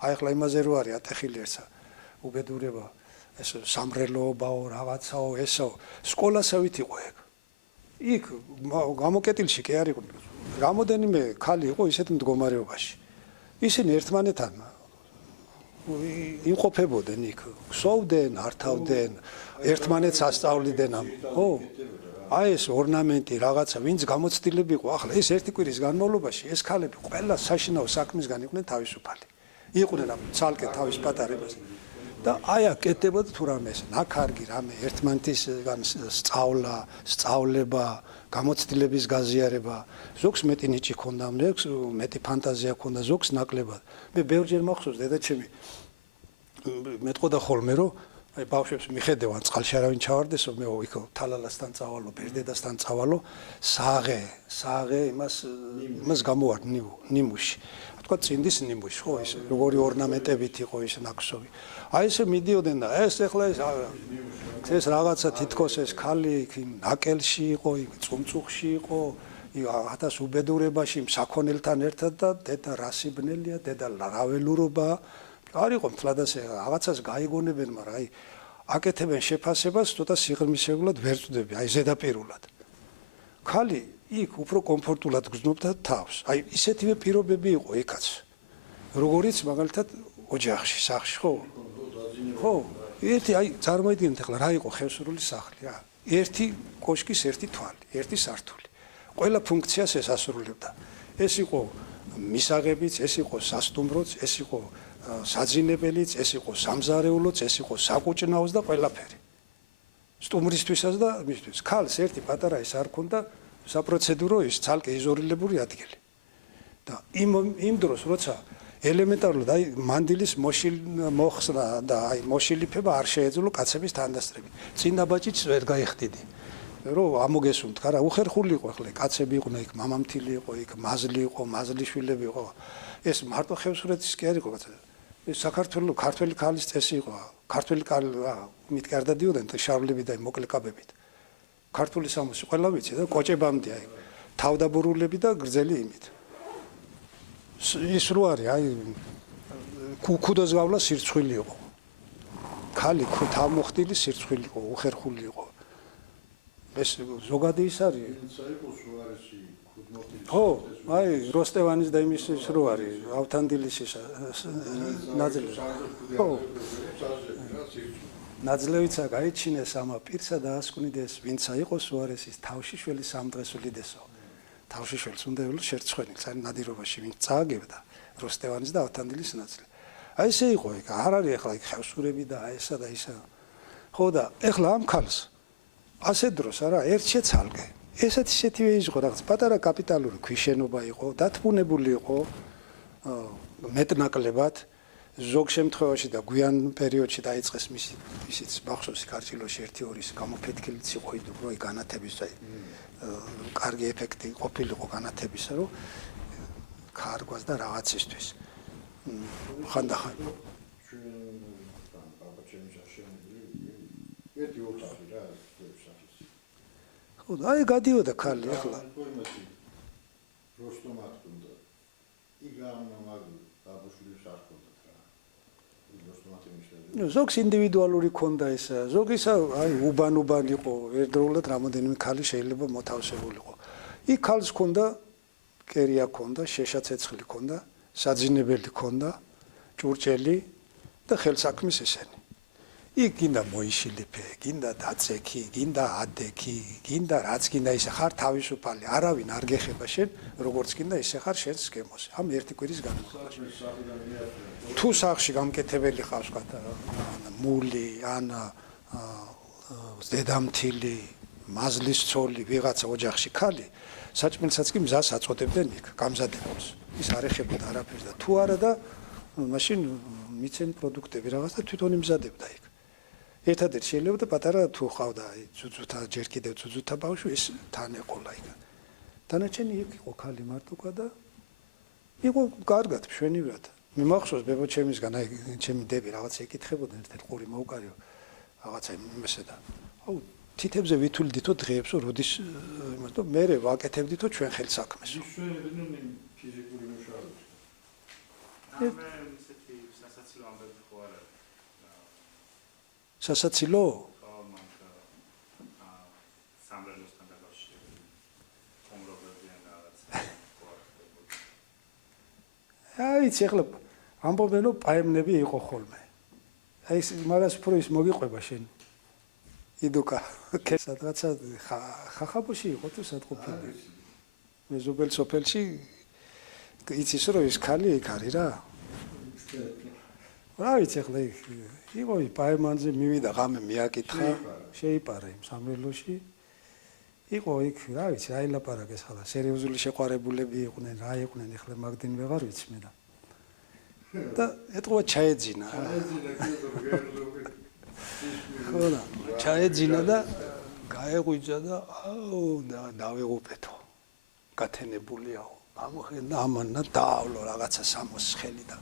აი ახლა იმაზე რო არის ატეხილი ერთსა უბედურება ეს სამრელოებაო რაღაცაო ესო სკოლასავით იყო ეგ იქ გამოკეტილში კი არ იყო რამოდენიმე ხალი იყო ისეთ მდგომარეობაში ისინი ერთმანეთთან იმყოფებოდნენ იქ ქსოვდნენ ართავდნენ ერთმანეთს ასწავლდნენ ხო აი ეს ორნამენტი რაღაცა ვინც გამოცდილები იყო ახლა ეს ერთი კვირის განმავლობაში ეს ხალები ყველა საშინაო საქმისგან იყვნენ თავისუფალი იყვნენ ამ ცალკე თავის პატარებას და აი აკეთებოდა თუ რამე ეს ნაკარგი რამე ერთმანეთისგან სწავლა სწავლება გამოცდილების გაზიარება ზოგს მეტი ნიჭი ქონდა ზოგს მეტი ფანტაზია ქონდა ზოგს ნაკლებად მე ბევრჯერ მახსოვს დედაჩემი მეტყოდა ხოლმე რომ აი ბავშვებს მიხედევან წყალში არავინ ჩავარდესო მე იქ თალალასთან წავალო ბერდედასთან წავალო საღე იმას გამოვარ ნიმუში თქვა წინდის ნიმუში ხო ის როგორი ორნამენტებით იყო ის ნაკსოვი აი ესე მიდიოდნენ და ეს ეხლა ეს რაღაცა თითქოს ეს ხალი იქ ნაკელში იყო იქ წუმწუხში იყო ათას უბედურებაში საქონელთან ერთად და დედა რასიბნელია დედა რაველურობა არ იყო მთლად ასე რაღაცას გაიგონებენ მაგრამ აი აკეთებენ შეფასებას ცოტა სიღრმისეულად ვერ წვდები აი ზედაპირულად ხალი იქ უფრო კომფორტულად გრძნობდა თავს აი ისეთივე პირობები იყო იქაც როგორიც მაგალითად ოჯახში სახლში ხო ერთი აი წარმოიდგინეთ ახლა რა იყო ხევსურული სახლი რა ერთი კოშკის ერთი თვალი ერთი სართული ყველა ფუნქციას ეს ასრულებდა ეს იყო მისაღებიც ეს იყო სასტუმროც ეს იყო საძინებელიც ეს იყო სამზარეულოც ეს იყო საკუჭნაოს და ყველაფერი სტუმრისთვისაც და მისთვის ქალს ერთი პატარა ის არ ქონდა საპროცედურო ის ცალკე იზოლირებული ადგილი და იმ დროს როცა ელემენტარულად აი მანდილის მოხსნა და აი მოშილიფება არ შეეძლო კაცების თანდასწრებით წინდაბაჭიც ვერ გაიხდიდი რომ ამოგესუნთ ხარა უხერხული იყო ახლა კაცები იყვნენ იქ მამამთილი იყო იქ მაზლი იყო მაზლიშვილები იყო ეს მარტო ხევსურეთის კი არ იყო კაცები ეს საქართველოს ქართველი ქალის წესი იყო ქართველი ქალი მიტკარდა დიოდნენ შავლები და მოკლე კაბებით ქართული სამოსი ყველა ვიცი და კოჭებამდე აი თავდაბურულები და გრძელი იმით ის რო არის აი ქუდოს გავლა სირცხვილი იყო ქალი თავმოხდილი სირცხვილი იყო უხერხული იყო ეს ზოგადი ის არის ხო აი როსტევანის და იმის რო არის ავთანდილის ნაძლევი ხო ნაძლევიცა გაიჩინეს ამა პირსა და ასკვნიდეს ვინცა იყოს უარესის თავშიშველი სამდღესულიდესო თავშიშველს უნდა ელო შერცხვენილს არის ნადირობაში ვინც წააგებდა როსტევანის და ავთანდილის ნაძლევი აი ესე იყო ეგ არ არის ახლა იქ ხევსურები და ესა და ისა ხო და ახლა ამ ქალს ასე დროს არა ერთ შეცალკე ესეთივე იყო რაღაც პატარა კაპიტალური ქვიშენობა იყო დათმუნებული იყო მეტნაკლებად ზოგ შემთხვევაში და გვიან პერიოდში დაიწყეს ისიც მახსოვს ქართილოში 1-2 გამოფეთქილიც იყო იდუბრო აი განათების აი კარგი ეფექტი ყოფილიყო განათებისა რომ ქარგვას და რაღაცისთვის ხანდახან აი გადიოდა ქალი ახლა როსტომად უნდა იგამამაგ დაბუშვილის არ ქონდათ რა ზოგს ინდივიდუალური ქონდა ეს ზოგისა აი უბან იყო ერთდროულად რამოდენიმე ქალი შეიძლება მოთავსებულიყო იქ ქალს ქონდა კერია ქონდა შეშა ცეცხლი ქონდა საძინებელი ქონდა ჭურჭელი და ხელსაქმის ესენი იქ გინდა მოიშილიფე, გინდა დაწექი, გინდა ადექი, გინდა რაც გინდა ისე ხარ თავისუფალი, არავინ არ გეხება შენ, როგორც გინდა ისე ხარ შენს გემოს. ამ ერთი კვირის განმავლობაში. თუ სახში გამკეთებელი ხავს ვთქვათ, მული, ანა, დედამთილი, მაზლის ცოლი, ვიღაცა ოჯახში ხალი, საჭმელსაც კი მზას აწოდებდნენ იქ, გამზადებულს. ის არ ეხებოდა არაფერს და თუ არა და მაშინ მიცენ პროდუქტები რაღაც და თვითონ იმზადებდა იქ. ერთადერთ შეიძლება პატარა თუ ყავდა ძუძუთა ჯერ კიდევ ძუძუთა ბავშვი ის თან ეყოლა იქ. დანარჩენი იქ იყო ხალი მარტოა და იყო კარგად მშვენივრად. მე მახსოვს ბებოჩემისგან აი ჩემი დები რაღაც ეკითხებოდნენ ერთ-ერთ ყური მოუკარიო რაღაცა იმასე და აუ თითებზე ვითვლიდითო დღეებსო როდის იმას და მე ვაკეთებდითო ჩვენ ხელსაქმეს. სასაცილო ამბები ხო არა? სასაცილო? ხო, მაგრამ სამრელოსთან დაკავშირებით ხომრობებიან რაღაც ხო არ ხდებოდა. აი, ეხლა ამბობენ რომ პაემნები იყო ხოლმე. აი ეს მაგას უფრო ის მოგიყვება შენ. იდუკა, სადღაცა ხახაბოში იყო თუ სად ყოფილი? მე ზოგადად სოფელში იცის რომ ეს ქალი იქ არის რა. რა ვიცი ახლა იყო პაემანზე მივიდა ღამე მიაკითხა, შეიპარა იმ სამრელოში. იყო იქ, რა ვიცი, აილაპარაკეს ხალხა, სერიოზული შეყვარებულები იყვნენ, რა იყვნენ, ახლა მაგდენ ვეღარ ვიცი მე და. და ეთყობა ჩაეძინა. ხო და ჩაეძინა და გაეღვიძა და აუ დავიღუპეთო. გათენებულიაო. გამოხედა ამანა დაავლო რაღაცა სამოს ხელი და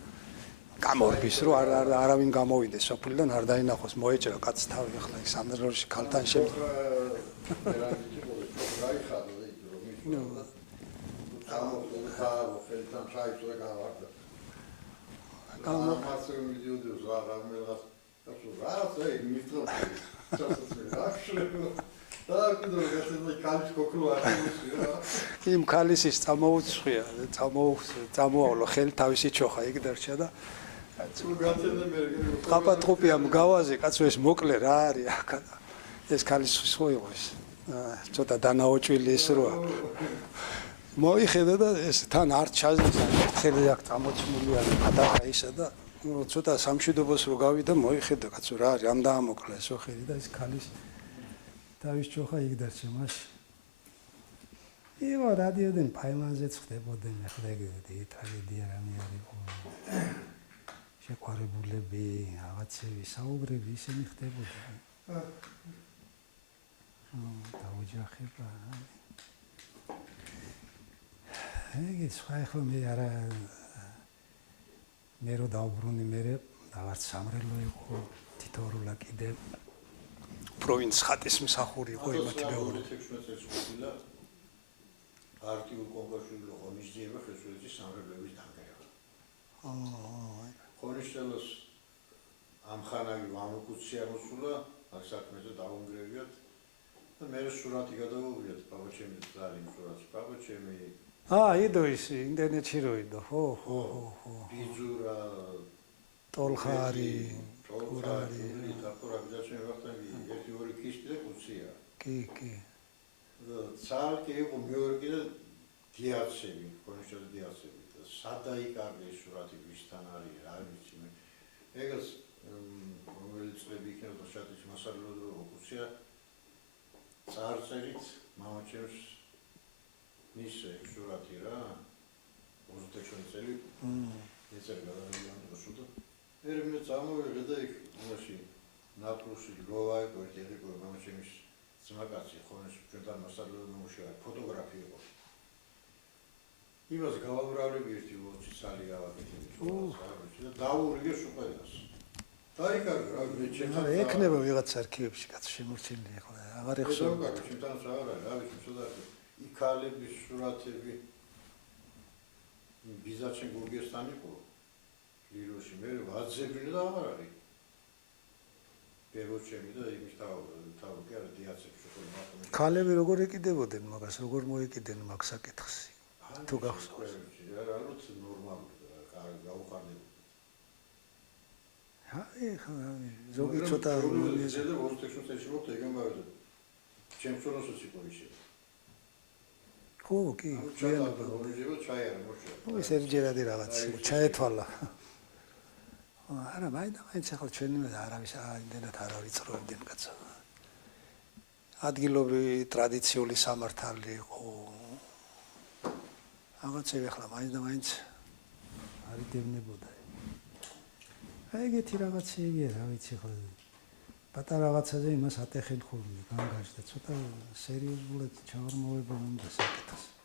გამორბის რომ არავინ გამოვიდეს სოფლიდან არ დაინახოს მოეჭრა კაც თავი ახლა ის სამრელოში ქალთან შემდგომ იმ ქალისის წამოუცხვია, წამოავლო ხელი თავისი ჩოხა იქ დარჩა და ხაპატყუპია მგავაზე, კაცო ეს მოკლე რა არის აქ ეს ქალის ხო იყო ეს ცოტა დანაოჭვილი ის როა მოიხედა და ეს თან არ ჩაზის ხელი აქ წამოწმული არის გადაღა ისა და ცოტა სამშვიდობოს რო გავიდა მოიხედა კაცო რა არის ამ დაამოკლა ეს ხელი და ეს ქალის თავის ჩოხა იქ დარჩა მაშინ იყო რადიოდან ფაიმანზეც ხდებოდნენ ახლა ეგეთი ტრაგედია რამე არის შეყვარებულები რაღაცები საუბრები ისინი ხდებოდა დაუჯახება ეგეც ხაიხო მე არა მე რო დაუბრუნდი მე რაღაც სამრელო იყო თითოეულა კიდე პროვინც ხატის მსახური იყო იმათი მეორე 16 წელს ყოფილა არტიულ კონკურსში ღონისძიება ხელშეუხების სამრელოების დანგრევა. ღონისძიებას ამხანავი ვამოკუცია მოსულა, აქ საქმეზე დაუნგრევიათ და მე სურათი გადავუღიათ ბაბაჩემის ზარი სურათი ბაბაჩემი იდო ის ინტერნეტში რო იდო ხო ბიძურა ტოლხარი თაფორა ბიძაჩემი ვახტანგი ერთი ორი კიშტი და კუცია კი ცალკე იყო მეორე და დიაცები ქონიშა დიაცები და სადაიკარგე სურათი ვისთან არის რა ვიცი მე ეგას რომელიც წლები იქნება შატის მასალო რო კუცია წარწერით მამაჩემს მის სურათი რა 26 წელი ეცერ გადავიდა დროსო და მე წამოვიღე და იქ მაშინ ნაპრუსი როა იყო ერთი იყო მამაჩემის ძმაკაცი ხონის ჩვენთან მასალო მომუშავე ფოტოგრაფი იყო იმას გავაბრალები ერთი 20 წელი გავაკეთე და დაურიგე სუპერას დაიკარგა რა მე ჩემთან ეკნება ვიღაც არქივებში კაც შემორჩენილი იყო აღარ ეხსოვება ჩემთან საარა რა ვიცი ცოტა იქალების სურათები ბიზაჩენ გურგესთან იყო ლილოში მე ვაძებინე და აღარ არის ბებოჩემი და იმის თავი კი არა დიაცებს ხო ქალები როგორ ეკიდებოდნენ მაგას როგორ მოეკიდნენ მაგ საკითხს თუ გახსოვს რა როც ნორმალურად გაუხარდებოდა ზოგი ცოტა ზედა 26 წელში მოხდა ეგ ამბავდა ჩემს წონასაც იყო ისე ხო კი ჩაიარა ეს ერთჯერადი რაღაც ჩაეთვალა არა მაინც ახლა ჩვენი არავის იმდენად არ ავიწროებდნენ კაცო ადგილობრივი ტრადიციული სამართალი იყო რაღაცები ახლა მაინც არიდევნებოდა ეგეთი რაღაცებია რა ვიცი ხო პატარა რაღაცაზე იმას ატეხენ ხოლმე განგაშ და ცოტა სერიოზულად ჩავარმოვებენ უნდა საკითხს